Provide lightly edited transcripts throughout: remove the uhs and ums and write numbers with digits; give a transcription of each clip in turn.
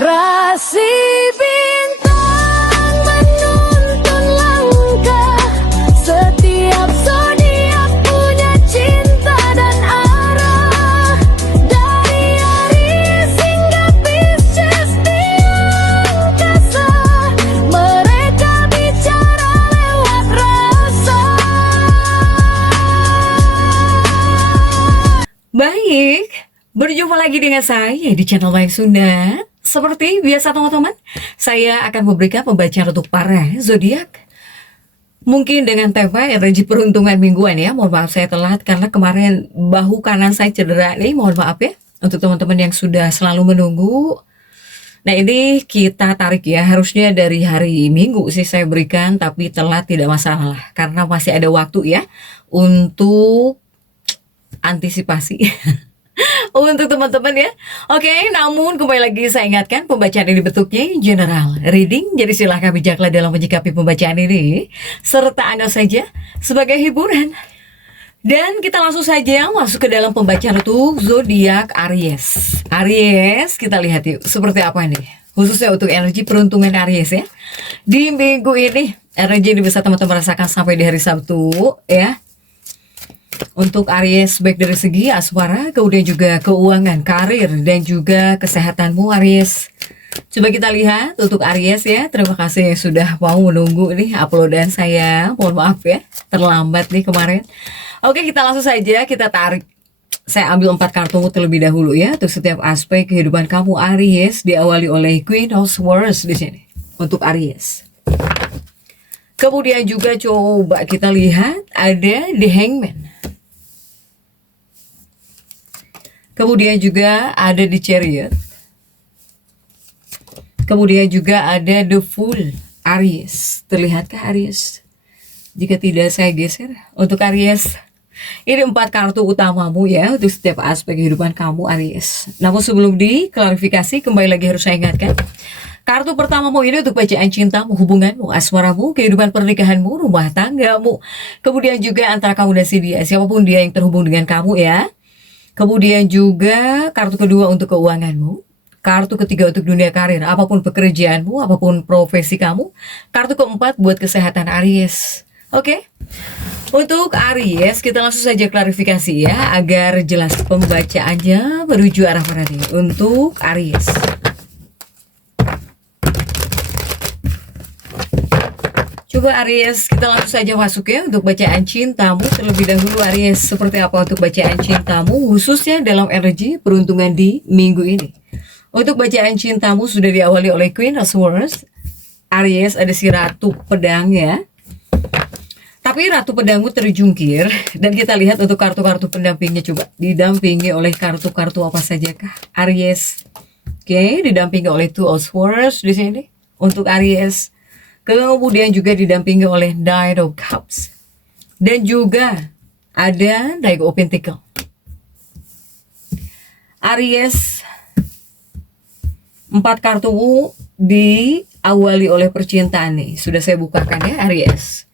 Rasi bintang menuntun langkah, setiap zodiak punya cinta dan arah. Dari Aries hingga Pisces di angkasa, mereka bicara lewat rasa. Baik, berjumpa lagi dengan saya di channel Baik Sunda. Seperti biasa teman-teman, saya akan memberikan pembacaan untuk para zodiak. Mungkin dengan tema energi peruntungan mingguan ya. Mohon maaf saya telat karena kemarin bahu kanan saya cedera nih. Mohon maaf ya untuk teman-teman yang sudah selalu menunggu. Nah ini kita tarik ya, harusnya dari hari Minggu sih saya berikan, tapi telat tidak masalah karena masih ada waktu ya untuk antisipasi. Untuk teman-teman ya. Oke, namun kembali lagi saya ingatkan pembacaan ini bentuknya general reading, jadi silahkan bijaklah dalam menyikapi pembacaan ini serta Anda saja sebagai hiburan. Dan kita langsung saja masuk ke dalam pembacaan untuk zodiak Aries. Aries, kita lihat yuk seperti apa nih, khususnya untuk energi peruntungan Aries ya. Di minggu ini energi ini bisa teman-teman rasakan sampai di hari Sabtu ya. Untuk Aries baik dari segi asmara, kemudian juga keuangan, karir, dan juga kesehatanmu Aries. Coba kita lihat untuk Aries ya. Terima kasih yang sudah mau menunggu nih uploadan saya. Mohon maaf ya, terlambat nih kemarin. Oke, kita langsung saja kita tarik. Saya ambil 4 kartu terlebih dahulu ya untuk setiap aspek kehidupan kamu Aries, diawali oleh Queen of Swords di sini untuk Aries. Kemudian juga coba kita lihat ada The Hangman. Kemudian juga ada di Chariot. Kemudian juga ada The Fool Aries. Terlihatkah Aries? Jika tidak saya geser untuk Aries. Ini 4 kartu utamamu ya untuk setiap aspek kehidupan kamu Aries. Namun sebelum diklarifikasi, kembali lagi harus saya ingatkan. Kartu pertamamu ini untuk bacaan cintamu, hubunganmu, asmaramu, kehidupan pernikahanmu, rumah tanggamu. Kemudian juga antara kamu dan si dia, siapapun dia yang terhubung dengan kamu ya. Kemudian juga kartu kedua untuk keuanganmu, kartu ketiga untuk dunia karir, apapun pekerjaanmu, apapun profesi kamu. Kartu keempat buat kesehatan Aries. Oke. Untuk Aries kita langsung saja klarifikasi ya agar jelas pembacaannya menuju arah mana nih untuk Aries. Coba Aries, kita langsung saja masuk ya untuk bacaan cintamu terlebih dahulu Aries. Seperti apa untuk bacaan cintamu khususnya dalam energi peruntungan di minggu ini. Untuk bacaan cintamu sudah diawali oleh Queen of Swords. Aries ada si Ratu Pedang ya. Tapi Ratu Pedangmu terjungkir dan kita lihat untuk kartu-kartu pendampingnya coba. Didampingi oleh kartu-kartu apa saja kah Aries? Oke, didampingi oleh Two of Swords di sini untuk Aries. Kemudian juga didampingi oleh Knight of Cups. Dan juga ada Knight of Pentacles. Aries, 4 kartu diawali oleh percintaan nih. Sudah saya bukakan ya Aries.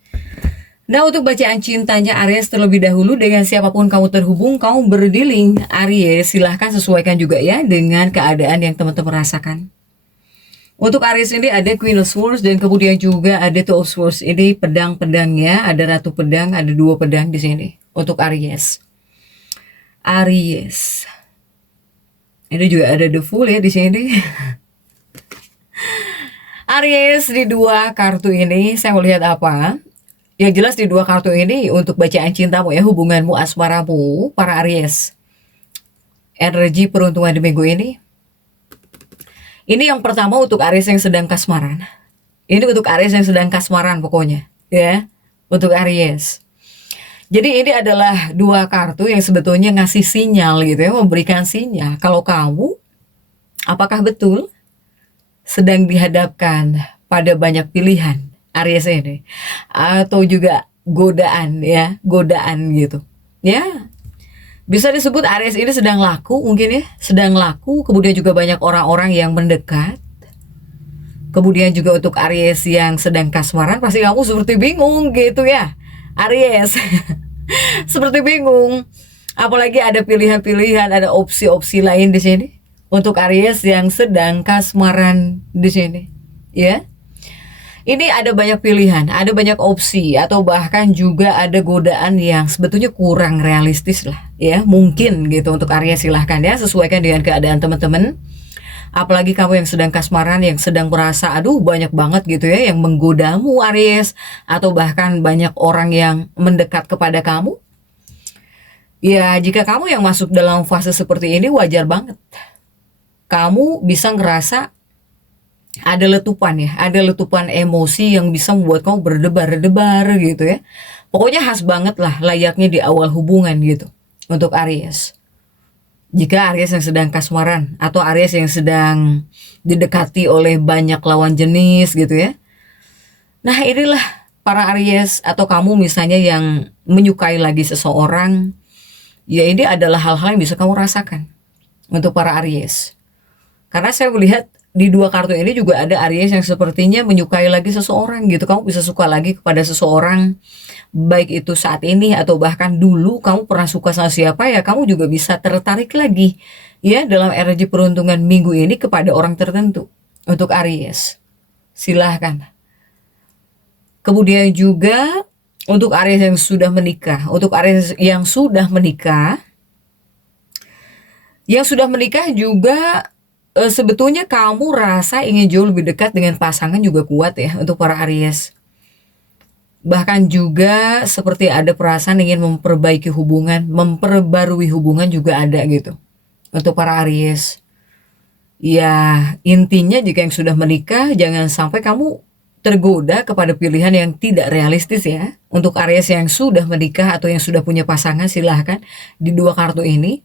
Nah untuk bacaan cintanya Aries terlebih dahulu, dengan siapapun kamu terhubung, kamu berdealing Aries, silahkan sesuaikan juga ya dengan keadaan yang teman-teman rasakan. Untuk Aries ini ada Queen of Swords dan kemudian juga ada Two of Swords. Ini pedang-pedangnya, ada Ratu Pedang, ada 2 pedang di sini untuk Aries. Aries. Ini juga ada The Fool ya di sini. Aries di 2 kartu ini saya melihat apa? Yang jelas di 2 kartu ini untuk bacaan cintamu ya, hubunganmu, asmaramu, para Aries. Energi peruntungan di minggu ini. Ini yang pertama untuk Aries yang sedang kasmaran. Ini untuk Aries yang sedang kasmaran pokoknya ya. Untuk Aries. Jadi ini adalah 2 kartu yang sebetulnya ngasih sinyal gitu ya. Memberikan sinyal kalau kamu apakah betul sedang dihadapkan pada banyak pilihan Aries ini. Atau juga godaan ya. Godaan gitu ya. Bisa disebut Aries ini sedang laku mungkin ya, sedang laku, kemudian juga banyak orang-orang yang mendekat. Kemudian juga untuk Aries yang sedang kasmaran, pasti kamu seperti bingung gitu ya, Aries. Seperti bingung, apalagi ada pilihan-pilihan, ada opsi-opsi lain di sini. untuk Aries yang sedang kasmaran di sini, ya. Ini ada banyak pilihan, ada banyak opsi, atau bahkan juga ada godaan yang sebetulnya kurang realistis lah, ya. Mungkin gitu untuk Aries, silahkan ya, sesuaikan dengan keadaan teman-teman. Apalagi kamu yang sedang kasmaran, yang sedang merasa, aduh banyak banget gitu ya, yang menggodamu Aries, atau bahkan banyak orang yang mendekat kepada kamu. Ya, jika kamu yang masuk dalam fase seperti ini, wajar banget. Kamu bisa ngerasa ada letupan ya, ada letupan emosi yang bisa membuat kamu berdebar-debar gitu ya. Pokoknya khas banget lah, layaknya di awal hubungan gitu untuk Aries. Jika Aries yang sedang kasmaran atau Aries yang sedang didekati oleh banyak lawan jenis gitu ya. Nah, inilah para Aries atau kamu misalnya yang menyukai lagi seseorang, ya ini adalah hal-hal yang bisa kamu rasakan untuk para Aries. Karena saya melihat di dua kartu ini juga ada Aries yang sepertinya menyukai lagi seseorang gitu. Kamu bisa suka lagi kepada seseorang, baik itu saat ini atau bahkan dulu kamu pernah suka sama siapa, ya kamu juga bisa tertarik lagi ya dalam energi peruntungan minggu ini kepada orang tertentu untuk Aries. Silahkan. Kemudian juga untuk Aries yang sudah menikah, yang sudah menikah juga sebetulnya kamu rasa ingin jauh lebih dekat dengan pasangan juga kuat ya untuk para Aries. Bahkan juga seperti ada perasaan ingin memperbaiki hubungan, memperbarui hubungan juga ada gitu untuk para Aries. Ya, intinya jika yang sudah menikah, jangan sampai kamu tergoda kepada pilihan yang tidak realistis ya. Untuk Aries yang sudah menikah atau yang sudah punya pasangan, silahkan di dua kartu ini.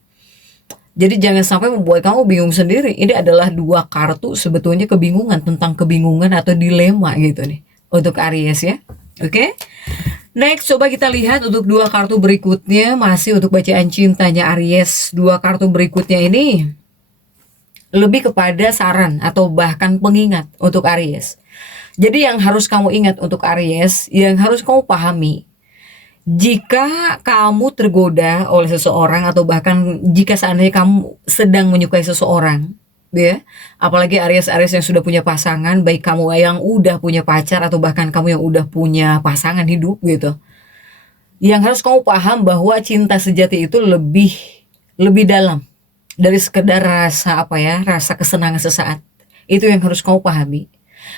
Jadi jangan sampai membuat kamu bingung sendiri. Ini adalah dua kartu sebetulnya kebingungan, tentang kebingungan atau dilema gitu nih untuk Aries ya. Oke. Next, coba kita lihat untuk dua kartu berikutnya, masih untuk bacaan cintanya Aries. Dua kartu berikutnya ini lebih kepada saran atau bahkan pengingat untuk Aries. Jadi yang harus kamu ingat untuk Aries, yang harus kamu pahami, jika kamu tergoda oleh seseorang atau bahkan jika seandainya kamu sedang menyukai seseorang, ya, apalagi Aries yang sudah punya pasangan, baik kamu yang udah punya pacar atau bahkan kamu yang udah punya pasangan hidup gitu, yang harus kamu paham bahwa cinta sejati itu lebih dalam dari sekedar rasa rasa kesenangan sesaat. Itu yang harus kamu pahami.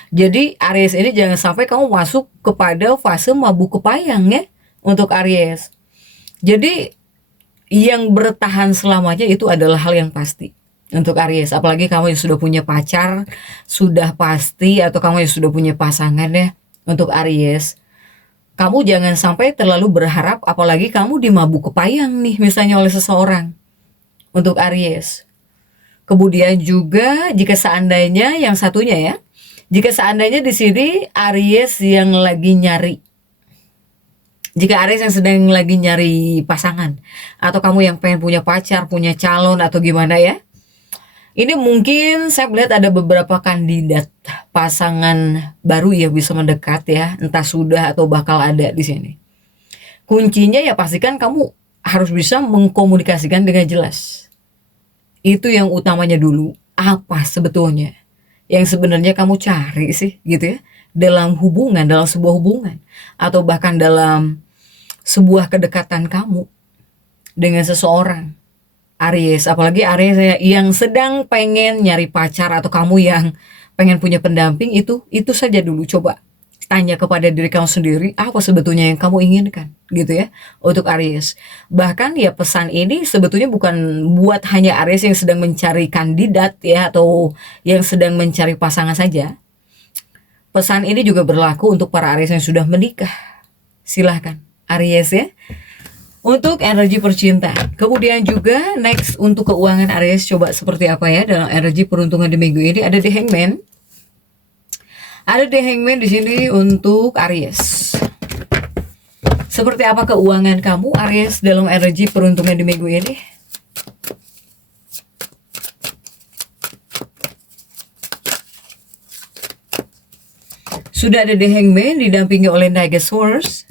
Jadi Aries ini jangan sampai kamu masuk kepada fase mabuk kepayang ya untuk Aries. Jadi yang bertahan selamanya itu adalah hal yang pasti untuk Aries. Apalagi kamu yang sudah punya pacar, sudah pasti, atau kamu yang sudah punya pasangan ya untuk Aries. Kamu jangan sampai terlalu berharap, apalagi kamu dimabuk kepayang nih misalnya oleh seseorang untuk Aries. Kemudian juga jika seandainya yang satunya ya, jika seandainya di sini Aries yang lagi nyari, jika Aries yang sedang lagi nyari pasangan, atau kamu yang pengen punya pacar, punya calon atau gimana ya, ini mungkin saya melihat ada beberapa kandidat pasangan baru yang bisa mendekat ya, entah sudah atau bakal ada di sini. Kuncinya ya pastikan kamu harus bisa mengkomunikasikan dengan jelas. Itu yang utamanya dulu. Apa sebetulnya yang sebenarnya kamu cari sih gitu ya, dalam hubungan, dalam sebuah hubungan, atau bahkan dalam sebuah kedekatan kamu dengan seseorang Aries. Apalagi Aries yang sedang pengen nyari pacar atau kamu yang pengen punya pendamping, itu saja dulu coba tanya kepada diri kamu sendiri, apa sebetulnya yang kamu inginkan gitu ya untuk Aries. Bahkan ya pesan ini sebetulnya bukan buat hanya Aries yang sedang mencari kandidat ya, atau yang sedang mencari pasangan saja. Pesan ini juga berlaku untuk para Aries yang sudah menikah. Silahkan Aries ya untuk energi percintaan. Kemudian juga next untuk keuangan Aries, coba seperti apa ya dalam energi peruntungan di minggu ini. Ada The Hangman. Ada The Hangman di sini untuk Aries. Seperti apa keuangan kamu Aries dalam energi peruntungan di minggu ini? Sudah ada The Hangman didampingi oleh Knight of Swords.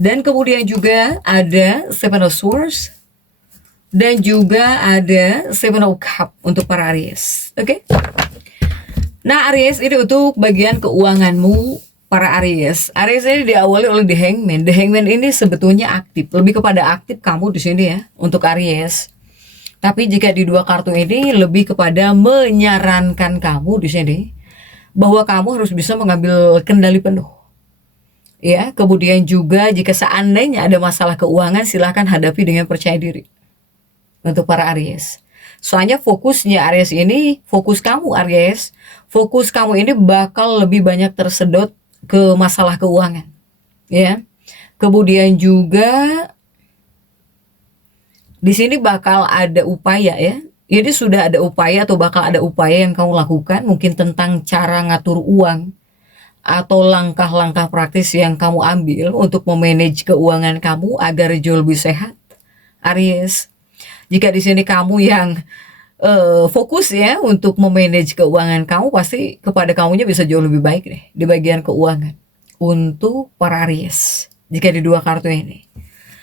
Dan kemudian juga ada Seven of Swords, dan juga ada Seven of Cups untuk para Aries. Oke. Nah, Aries ini untuk bagian keuanganmu para Aries. Aries ini diawali oleh The Hangman. The Hangman ini sebetulnya aktif, lebih kepada aktif kamu di sini ya untuk Aries. Tapi jika di dua kartu ini lebih kepada menyarankan kamu di sini bahwa kamu harus bisa mengambil kendali penuh. Ya, kemudian juga jika seandainya ada masalah keuangan, silahkan hadapi dengan percaya diri untuk para Aries. Soalnya fokusnya Aries ini, fokus kamu Aries, fokus kamu ini bakal lebih banyak tersedot ke masalah keuangan. Ya. Kemudian juga di sini bakal ada upaya ya. Ini sudah ada upaya atau bakal ada upaya yang kamu lakukan mungkin tentang cara ngatur uang atau langkah-langkah praktis yang kamu ambil untuk memanage keuangan kamu agar jauh lebih sehat, Aries. Jika di sini kamu yang fokus ya untuk memanage keuangan kamu, pasti kepada kamunya bisa jauh lebih baik deh di bagian keuangan untuk para Aries. Jika di dua kartu ini.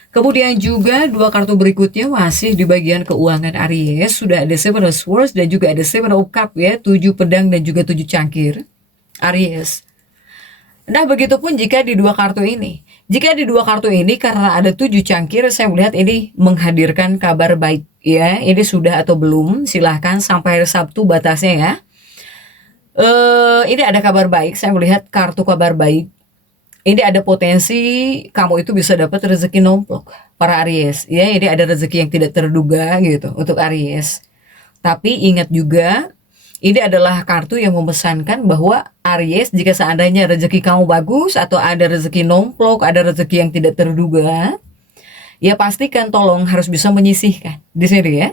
Kemudian juga dua kartu berikutnya masih di bagian keuangan Aries. Sudah ada Seven of Swords dan juga ada Seven of Cups ya, 7 pedang dan juga 7 cangkir Aries. Nah, begitupun jika di dua kartu ini. Jika di dua kartu ini karena ada 7 cangkir, saya melihat ini menghadirkan kabar baik ya. Ini sudah atau belum? Silahkan sampai hari Sabtu batasnya ya. Ini ada kabar baik, saya melihat kartu kabar baik. Ini ada potensi kamu itu bisa dapat rezeki nomplok para Aries ya. Ini ada rezeki yang tidak terduga gitu untuk Aries. Tapi ingat juga ini adalah kartu yang memesankan bahwa Aries, jika seandainya rezeki kamu bagus atau ada rezeki nomplok, ada rezeki yang tidak terduga, ya pastikan tolong harus bisa menyisihkan di sini ya.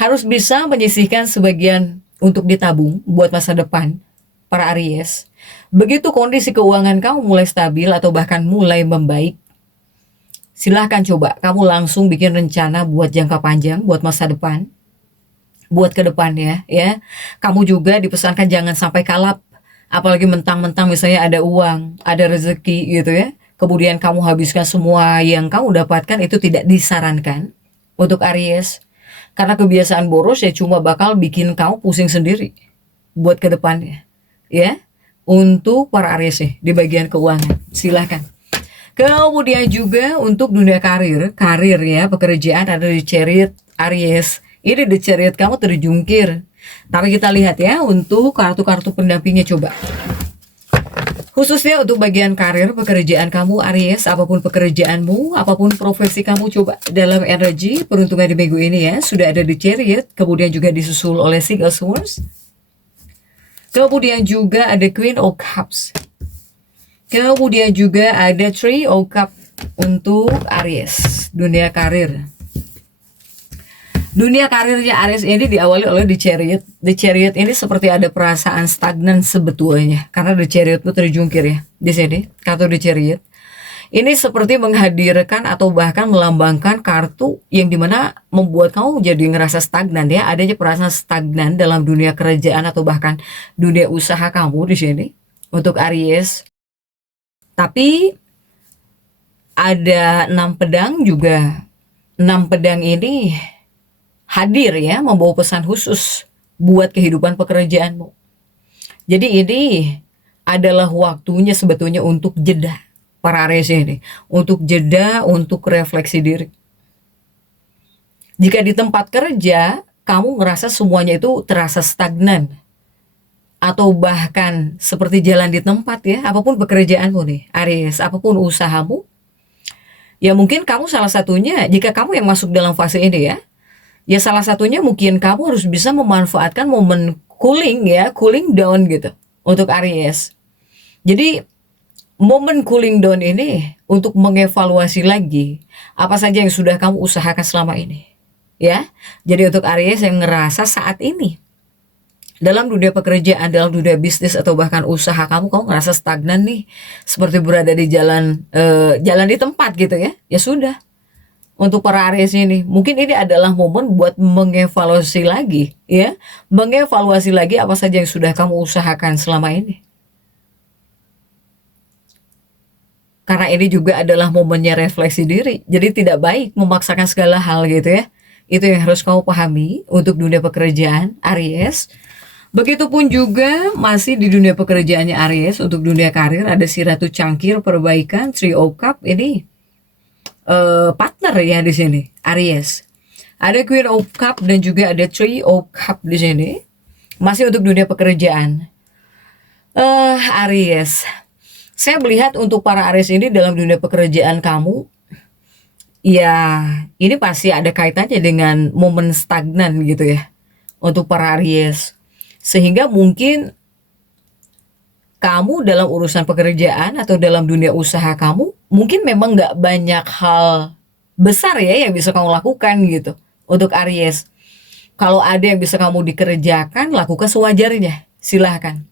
Harus bisa menyisihkan sebagian untuk ditabung buat masa depan para Aries. Begitu kondisi keuangan kamu mulai stabil atau bahkan mulai membaik, silahkan coba kamu langsung bikin rencana buat jangka panjang, buat masa depan, buat ke depannya ya. Kamu juga dipesankan jangan sampai kalap, apalagi mentang-mentang misalnya ada uang, ada rezeki gitu ya, kemudian kamu habiskan semua yang kamu dapatkan, itu tidak disarankan untuk Aries. Karena kebiasaan boros ya cuma bakal bikin kamu pusing sendiri buat ke depannya ya. Untuk para Aries ya di bagian keuangan, silahkan. Kemudian juga untuk dunia karir ya, pekerjaan ada di Chariot Aries. Ini di Chariot kamu terjungkir. Tapi kita lihat ya untuk kartu-kartu pendampingnya coba. Khususnya untuk bagian karir, pekerjaan kamu Aries, apapun pekerjaanmu, apapun profesi kamu, coba dalam energi peruntungan di minggu ini ya, sudah ada di Chariot, kemudian juga disusul oleh Six of Swords. Kemudian juga ada Queen of Cups. Kemudian juga ada Three of Cups untuk Aries, dunia karir. Dunia karirnya Aries ini diawali oleh The Chariot. The Chariot ini seperti ada perasaan stagnan sebetulnya, karena The Chariot itu terjungkir ya di sini, kartu The Chariot. Ini seperti menghadirkan atau bahkan melambangkan kartu yang dimana membuat kamu jadi ngerasa stagnan ya. Adanya perasaan stagnan dalam dunia kerjaan atau bahkan dunia usaha kamu di sini untuk Aries. Tapi ada 6 pedang juga. 6 pedang ini hadir ya, membawa pesan khusus buat kehidupan pekerjaanmu. Jadi ini adalah waktunya sebetulnya untuk jeda para Aries ini, untuk jeda, untuk refleksi diri. Jika di tempat kerja kamu ngerasa semuanya itu terasa stagnan atau bahkan seperti jalan di tempat ya, apapun pekerjaanmu nih Aries, apapun usahamu, ya mungkin kamu salah satunya, jika kamu yang masuk dalam fase ini ya salah satunya mungkin kamu harus bisa memanfaatkan momen cooling down gitu untuk Aries. Jadi momen cooling down ini untuk mengevaluasi lagi apa saja yang sudah kamu usahakan selama ini ya. Jadi untuk Aries yang ngerasa saat ini dalam dunia pekerjaan, dalam dunia bisnis atau bahkan usaha kamu ngerasa stagnan nih, seperti berada di jalan di tempat gitu ya. Ya sudah, untuk para Aries ini mungkin ini adalah momen buat mengevaluasi lagi ya, mengevaluasi lagi apa saja yang sudah kamu usahakan selama ini. Karena ini juga adalah momennya refleksi diri. Jadi tidak baik memaksakan segala hal gitu ya. Itu yang harus kamu pahami untuk dunia pekerjaan Aries. Begitupun juga masih di dunia pekerjaannya Aries, untuk dunia karir ada si Ratu Cangkir perbaikan, Three of Cup ini partner ya di sini Aries. Ada Queen of Cup dan juga ada Three of Cup di sini. Masih untuk dunia pekerjaan. Aries. Saya melihat untuk para Aries ini dalam dunia pekerjaan kamu, ya ini pasti ada kaitannya dengan momen stagnan gitu ya untuk para Aries. Sehingga mungkin kamu dalam urusan pekerjaan atau dalam dunia usaha kamu mungkin memang nggak banyak hal besar ya yang bisa kamu lakukan gitu untuk Aries. Kalau ada yang bisa kamu dikerjakan, lakukan sewajarnya, silahkan.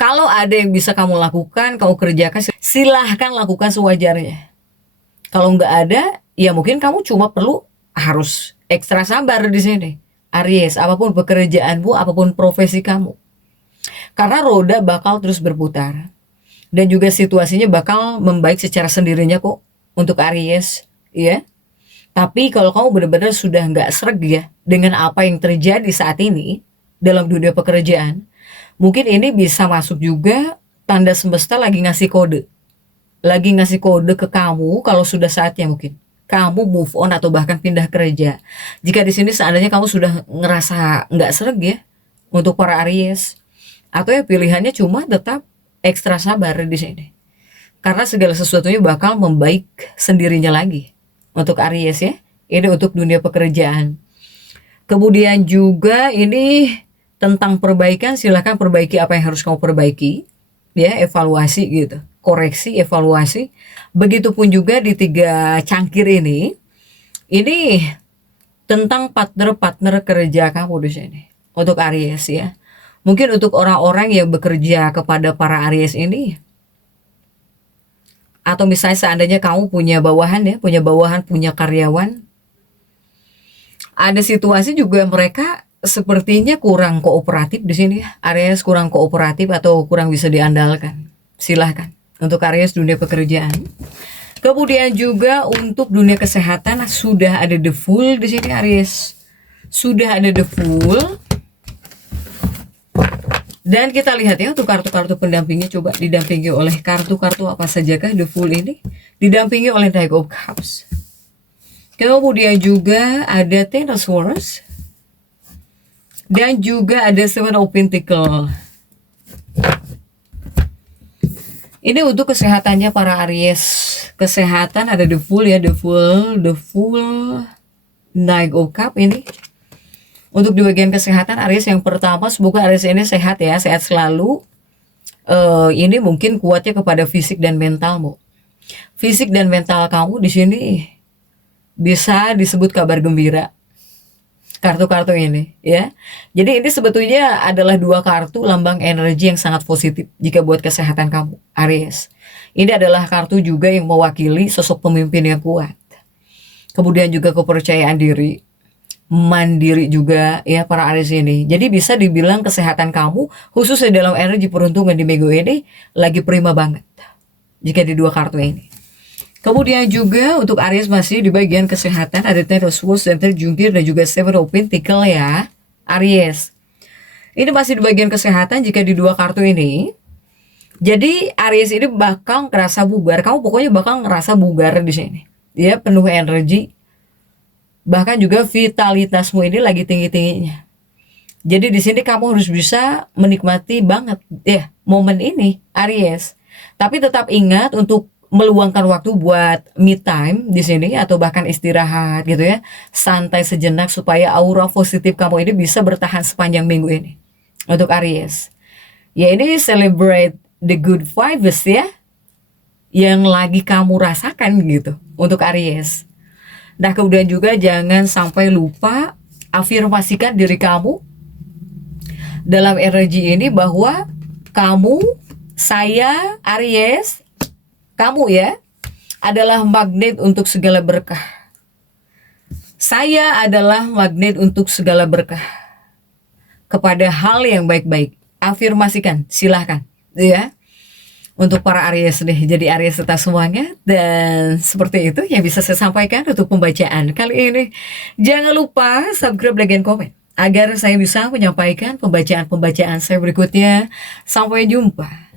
Kalau ada yang bisa kamu lakukan, kamu kerjakan, silahkan lakukan sewajarnya. Kalau nggak ada, ya mungkin kamu cuma perlu harus ekstra sabar di sini. Aries, apapun pekerjaanmu, apapun profesi kamu. Karena roda bakal terus berputar. Dan juga situasinya bakal membaik secara sendirinya kok untuk Aries, ya. Tapi kalau kamu benar-benar sudah nggak sreg ya dengan apa yang terjadi saat ini dalam dunia pekerjaan, mungkin ini bisa masuk juga tanda semesta lagi ngasih kode. Lagi ngasih kode ke kamu kalau sudah saatnya mungkin kamu move on atau bahkan pindah kerja. Jika di sini seandainya kamu sudah ngerasa nggak sreg ya untuk para Aries, atau ya pilihannya cuma tetap ekstra sabar di sini. Karena segala sesuatunya bakal membaik sendirinya lagi untuk Aries ya. Ini untuk dunia pekerjaan. Kemudian juga ini tentang perbaikan, silakan perbaiki apa yang harus kamu perbaiki. Ya, evaluasi gitu. Koreksi, evaluasi. Begitupun juga di 3 cangkir ini tentang partner-partner kerja kamu di sini untuk Aries ya. Mungkin untuk orang-orang yang bekerja kepada para Aries ini, atau misalnya seandainya kamu punya bawahan ya, punya karyawan, ada situasi juga mereka sepertinya kurang kooperatif di sini ya. Aries kurang kooperatif atau kurang bisa diandalkan. Silahkan untuk Aries dunia pekerjaan. Kemudian juga untuk dunia kesehatan sudah ada the full di sini Aries. Sudah ada the full. Dan kita lihat ya untuk kartu-kartu pendampingnya, coba didampingi oleh kartu-kartu apa sajakah the full ini? Didampingi oleh Knight of Cups. Kemudian juga ada Ten of Swords. Dan juga ada Seven of Pentacles. Ini untuk kesehatannya para Aries. Kesehatan ada the full ya, the full Knight of Cup ini. Untuk di bagian kesehatan Aries yang pertama, semoga Aries ini sehat ya, sehat selalu. Ini mungkin kuatnya kepada fisik dan mentalmu. Fisik dan mental kamu di sini bisa disebut kabar gembira. Kartu-kartu ini ya. Jadi ini sebetulnya adalah 2 kartu lambang energi yang sangat positif jika buat kesehatan kamu Aries. Ini adalah kartu juga yang mewakili sosok pemimpin yang kuat. Kemudian juga kepercayaan diri, mandiri juga ya para Aries ini. Jadi bisa dibilang kesehatan kamu khususnya dalam energi peruntungan di minggu ini lagi prima banget jika di 2 kartu ini. Kemudian juga untuk Aries masih di bagian kesehatan ada Ten of Swords dan terjungkir dan juga Seven of Pentacles ya Aries. Ini masih di bagian kesehatan jika di 2 kartu ini. Jadi Aries ini bakal ngerasa bugar. Kamu pokoknya bakal ngerasa bugar di sini. Ya, penuh energi. Bahkan juga vitalitasmu ini lagi tinggi-tingginya. Jadi di sini kamu harus bisa menikmati banget ya momen ini Aries. Tapi tetap ingat untuk meluangkan waktu buat me time di sini atau bahkan istirahat gitu ya, santai sejenak supaya aura positif kamu ini bisa bertahan sepanjang minggu ini untuk Aries. Ya ini celebrate the good vibes ya yang lagi kamu rasakan gitu untuk Aries. Nah kemudian juga jangan sampai lupa afirmasikan diri kamu dalam energi ini bahwa kamu, saya Aries, kamu ya adalah magnet untuk segala berkah. Saya adalah magnet untuk segala berkah. Kepada hal yang baik-baik. Afirmasikan, silahkan ya. untuk para Aries deh. Jadi Aries tetap semangat, dan seperti itu yang bisa saya sampaikan untuk pembacaan kali ini. Jangan lupa subscribe, like, dan komen agar saya bisa menyampaikan pembacaan-pembacaan saya berikutnya. Sampai jumpa.